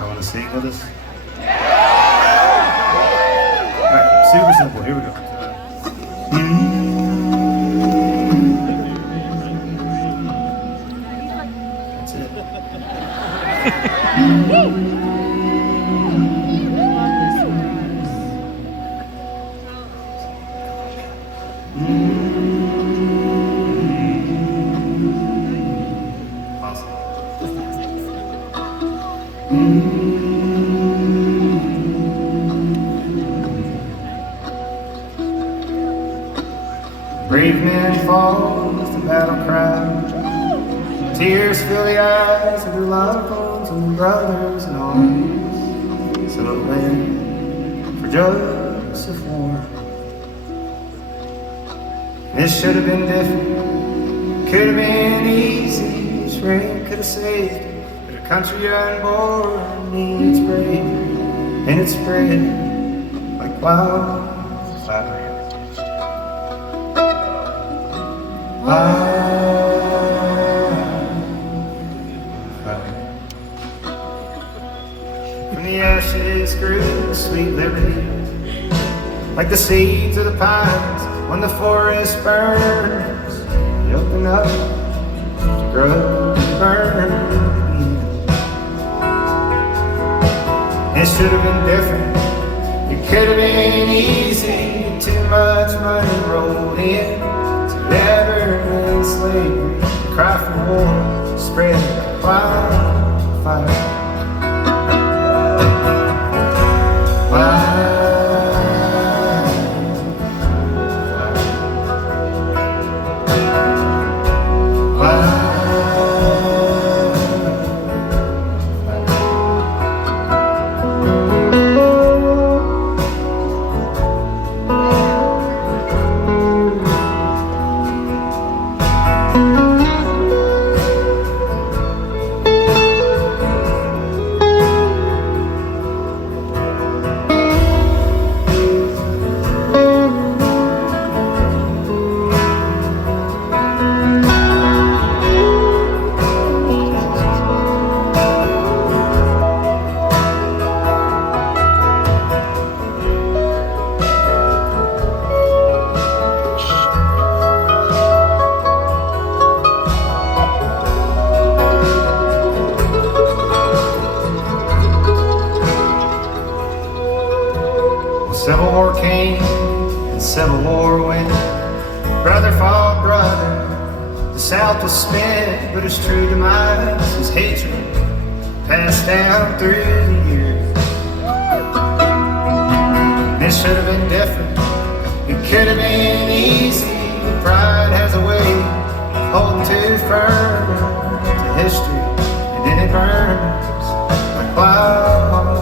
I want to sing with us. All right, super simple. Here we go. That's it. Brave men fall with the battle cry. Tears fill the eyes of their loved ones and brothers in arms. Some have went for Joseph Warren. This should have been different, could have been easy. This rain could have saved it, but a country unborn needs brave, and it spread like wildfire. From the ashes grew sweet liberty, like the seeds of the pines when the forest burns. They open up to grow and burn again. It should have been different, it could have been easy. Too much money rolled in, never in slavery. The cry for war spread like wildfire. Civil War came and Civil War went. Brother fought brother, the South was spent, but its true demise was hatred passed down through the years. It should have been different, it could have been easy. Pride has a way of holding too firm to history, and then it burns like wildfire.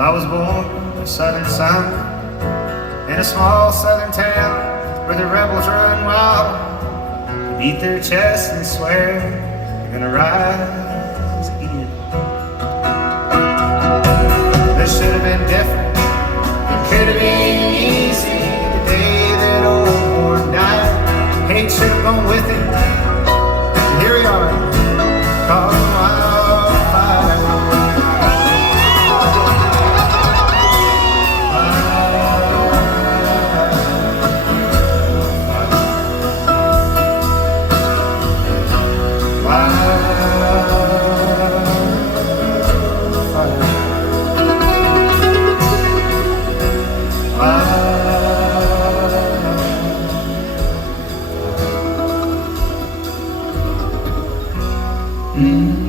I was born a southern son in a small southern town where the rebels run wild beat their chests and swear they're gonna rise again. This should have been different. It could have been easy the day that old Ward died. Hate should have gone with it. And here we are, called Wildfire. Mm-hmm.